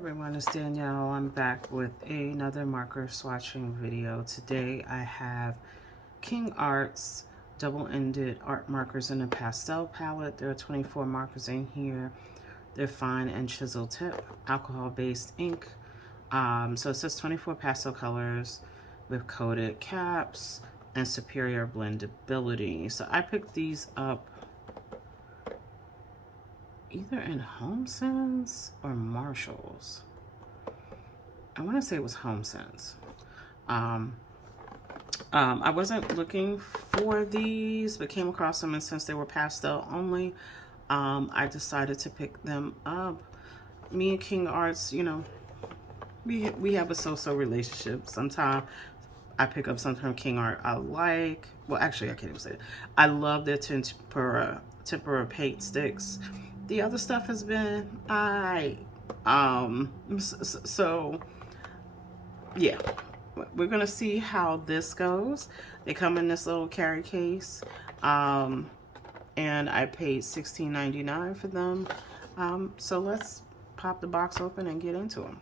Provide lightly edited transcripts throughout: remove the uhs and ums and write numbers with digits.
Everyone, it's Danielle. I'm back with another marker swatching video. Today I have Kingart's double-ended art markers in a pastel palette. There are 24 markers in here. They're fine and chisel tip, alcohol-based ink. So it says 24 pastel colors with coated caps and superior blendability. So I picked these up either in HomeSense or Marshalls. I want to say it was HomeSense. I wasn't looking for these, but came across them, and since they were pastel only, I decided to pick them up. Me and Kingart's, you know, we have a so-so relationship. Sometimes I pick up something from Kingart I like. Well, actually, I can't even say it. I love their tempera paint sticks. The other stuff has been so yeah, we're gonna see how this goes. They come in this little carry case, and I paid $16.99 for them. So let's pop the box open and get into them.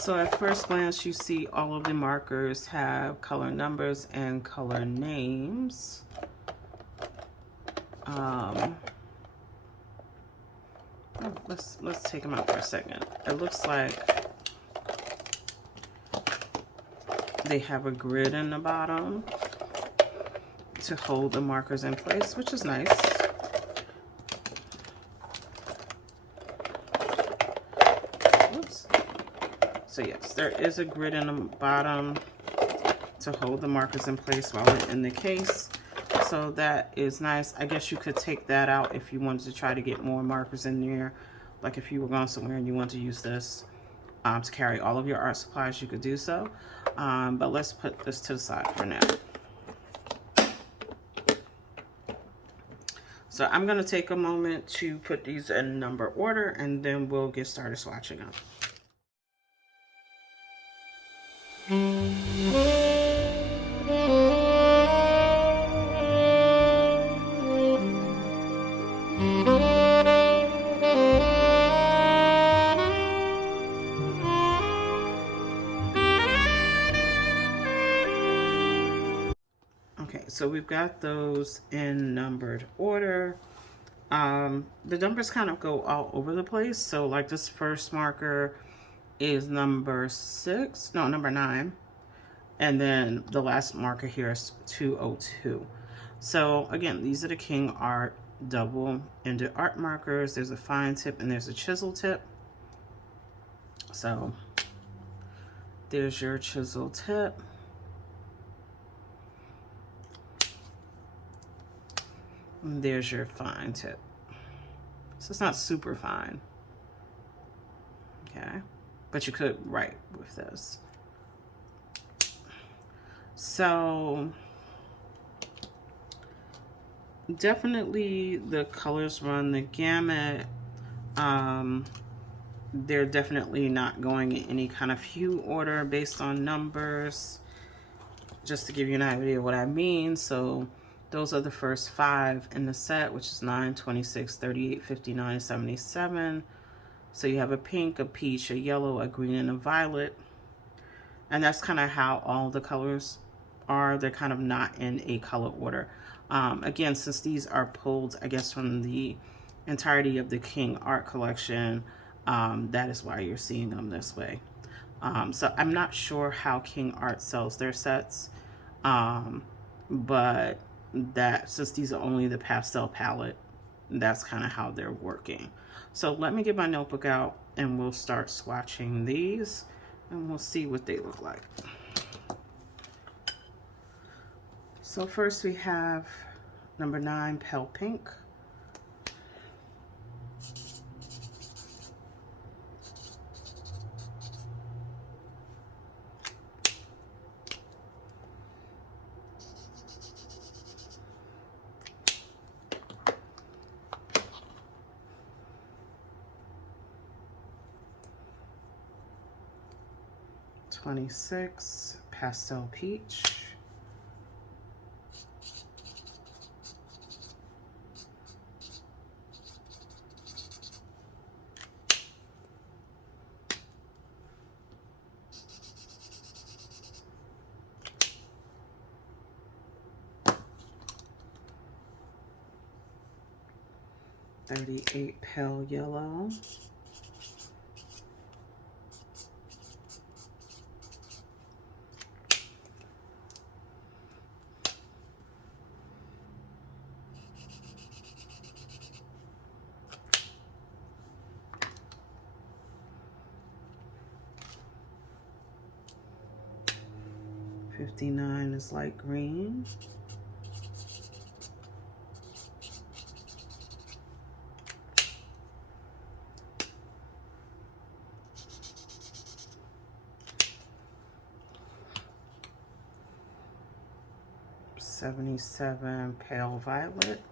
So at first glance, you see all of the markers have color numbers and color names. Let's take them out for a second. It looks like they have a grid in the bottom to hold the markers in place, which is nice. Oops. So yes, there is a grid in the bottom to hold the markers in place while they're in the case. So that is nice. I guess you could take that out if you wanted to try to get more markers in there. Like if you were going somewhere and you want to use this to carry all of your art supplies, you could do so. But let's put this to the side for now. So I'm going to take a moment to put these in number order, and then we'll get started swatching them. Okay, so we've got those in numbered order. The numbers kind of go all over the place. So like this first marker is number 9. And then the last marker here is 202. So again, these are the Kingart double-ended art markers. There's a fine tip and there's a chisel tip. So there's your chisel tip. And there's your fine tip. So it's not super fine. Okay. But you could write with this. So definitely the colors run the gamut. They're definitely not going in any kind of hue order based on numbers. Just to give you an idea of what I mean. So those are the first 5 in the set, which is 9, 26, 38, 59, 77. So you have a pink, a peach, a yellow, a green, and a violet. And that's kind of how all the colors are. They're kind of not in a color order. Again, since these are pulled, I guess, from the entirety of the Kingart collection, that is why you're seeing them this way. So I'm not sure how Kingart sells their sets, but that since these are only the pastel palette, that's kind of how they're working. So let me get my notebook out and we'll start swatching these and we'll see what they look like. So first we have number 9, Pale Pink. '26, Pastel Peach. 138 pale yellow. $59 is light green. $77 pale violet.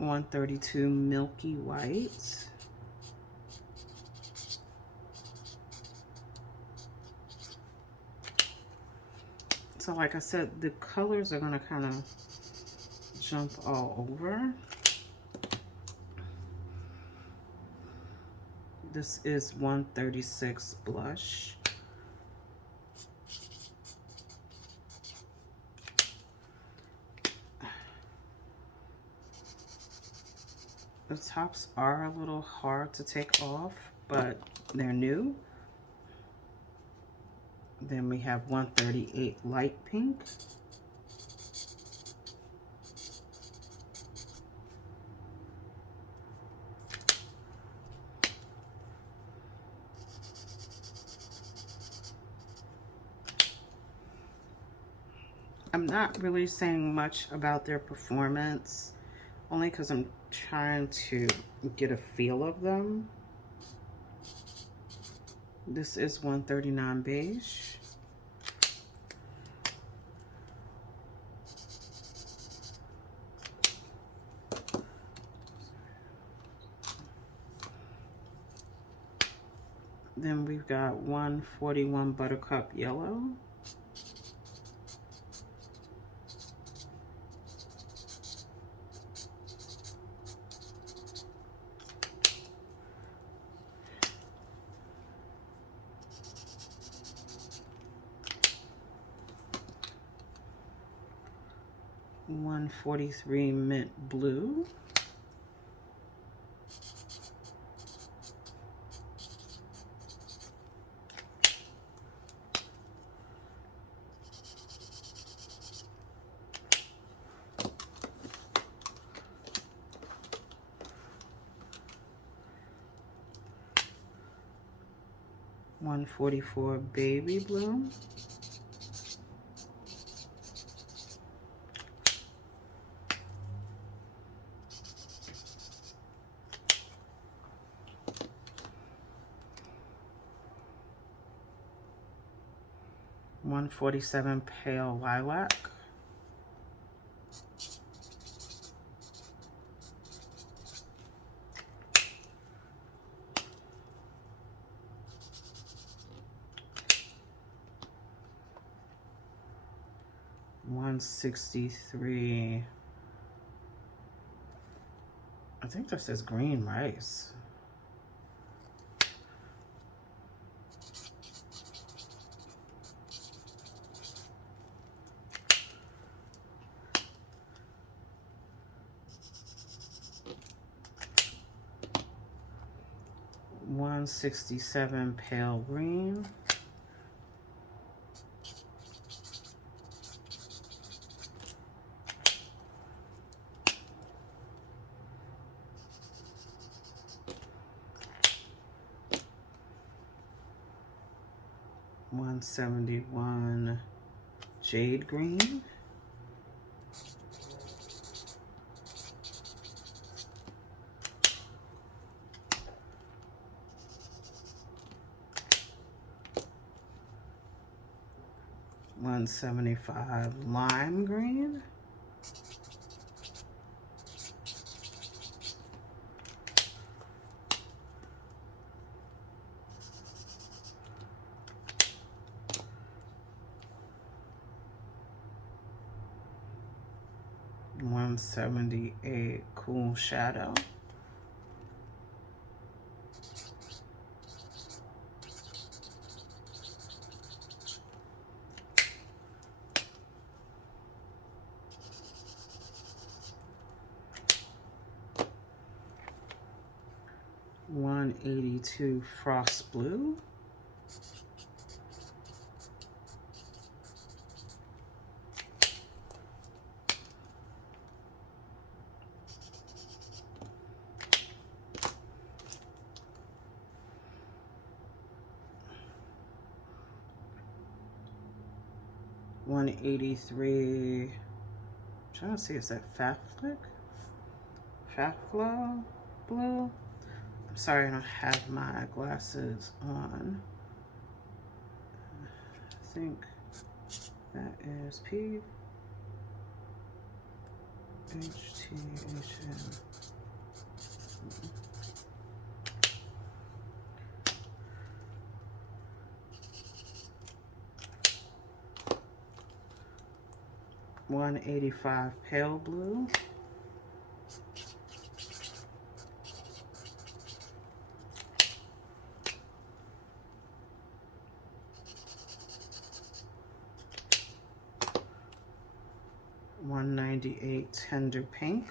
$132 milky white. So like I said, the colors are going to kind of jump all over. This is 136 blush. The tops are a little hard to take off, but they're new. Then we have 138 light pink. I'm not really saying much about their performance, only because I'm trying to get a feel of them. This is 139 beige. Then we've got 141 buttercup yellow. $143 mint blue. $144 baby blue. $147 pale lilac. $163. I think that says green rice. $167 pale green. $171 jade green. $175 lime green. 178 Cool Shadow. $182 Frost Blue. $183. Trying to see, is that Faflo Blue? I'm sorry, I don't have my glasses on. I think that is P H T H N. $185 Pale Blue. $198 Tender Pink.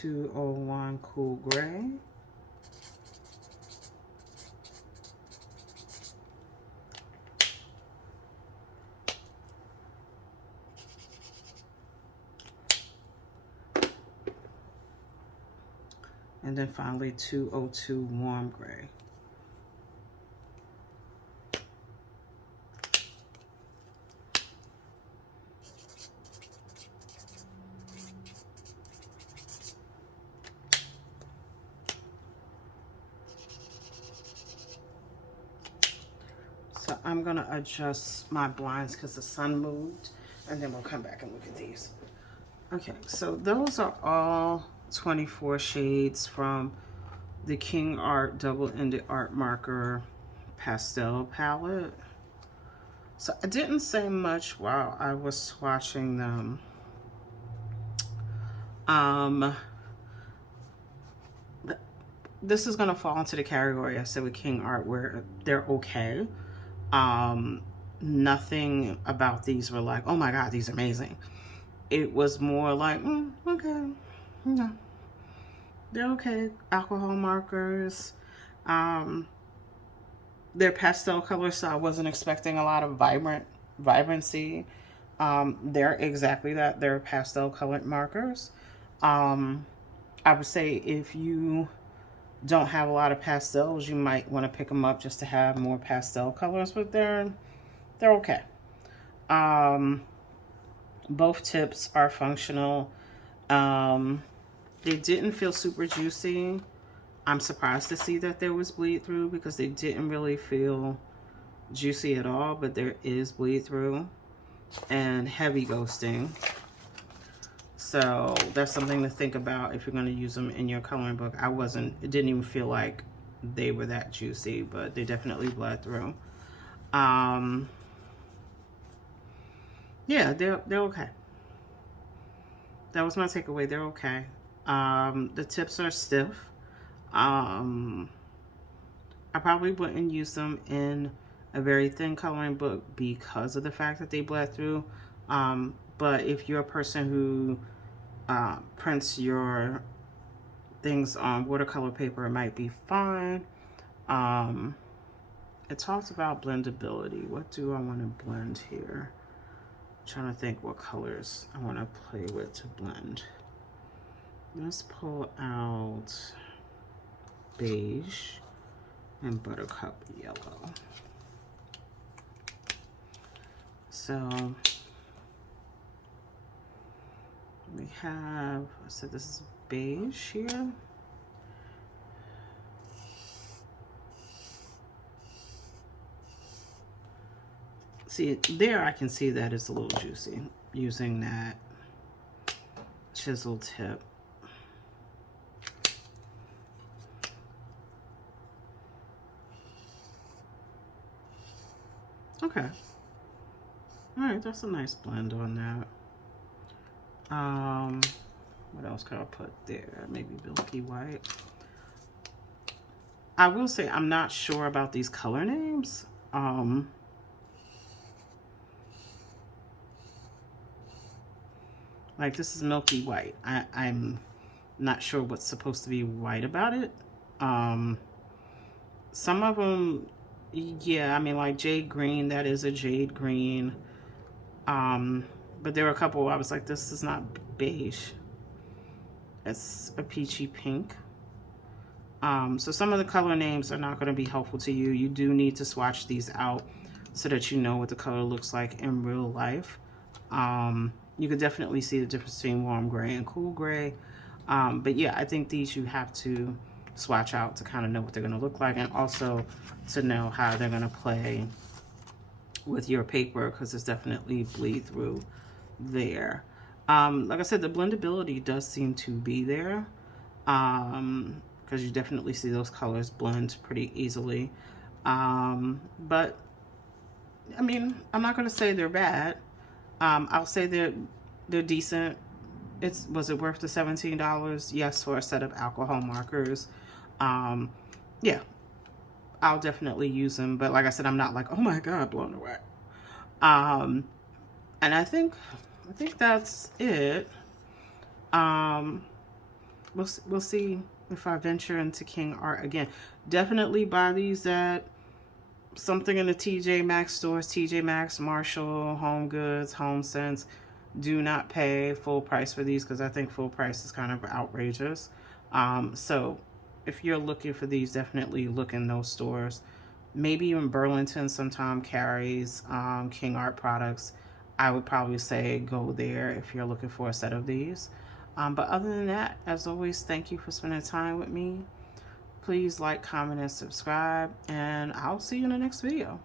$201 Cool Gray. And then finally 202 Warm Gray. So I'm gonna adjust my blinds because the sun moved, and then we'll come back and look at these. Okay, so those are all 24 shades from the Kingart double-ended art marker pastel palette. So I didn't say much while I was swatching them. This is gonna fall into the category I said with Kingart where they're okay. Nothing about these were like, oh my God, these are amazing. It was more like, okay, no, they're okay. Alcohol markers. They're pastel colors, so I wasn't expecting a lot of vibrancy. They're exactly that. They're pastel colored markers. I would say if you don't have a lot of pastels, you might want to pick them up just to have more pastel colors, but they're okay. Both tips are functional. They didn't feel super juicy. I'm surprised to see that there was bleed through because they didn't really feel juicy at all, but there is bleed through and heavy ghosting. So that's something to think about if you're going to use them in your coloring book. It didn't even feel like they were that juicy, but they definitely bled through. Yeah, they're okay. That was my takeaway. They're okay. The tips are stiff. I probably wouldn't use them in a very thin coloring book because of the fact that they bled through. But if you're a person who prints your things on watercolor paper, it might be fine. It talks about blendability. What do I want to blend here? I'm trying to think what colors I want to play with to blend. Let's pull out beige and buttercup yellow. So we have, I said this is beige here. See, there I can see that it's a little juicy using that chisel tip. Okay. All right, that's a nice blend on that. What else could I put there? Maybe milky white. I will say I'm not sure about these color names. Like this is milky white. I'm not sure what's supposed to be white about it. Some of them, yeah, I mean like jade green, that is a jade green. But there were a couple I was like, this is not beige. It's a peachy pink. So some of the color names are not going to be helpful to you. You do need to swatch these out so that you know what the color looks like in real life. You could definitely see the difference between warm gray and cool gray. But yeah, I think these you have to swatch out to kind of know what they're going to look like, and also to know how they're going to play with your paper, because there's definitely bleed through there. Like I said, the blendability does seem to be there, because you definitely see those colors blend pretty easily. But I mean, I'm not going to say they're bad. I'll say they're decent. Was it worth the $17? Yes, for a set of alcohol markers. Yeah, I'll definitely use them. But like I said, I'm not like, oh my God, blown away. And I think that's it. We'll see if I venture into Kingart again. Definitely buy these at something in the TJ Maxx stores, TJ Maxx, Marshall, Home Goods, Home Sense. Do not pay full price for these, because I think full price is kind of outrageous. So if you're looking for these, definitely look in those stores. Maybe even Burlington sometime carries Kingart products. I would probably say go there if you're looking for a set of these. But other than that, as always, thank you for spending time with me. Please like, comment, and subscribe, and I'll see you in the next video.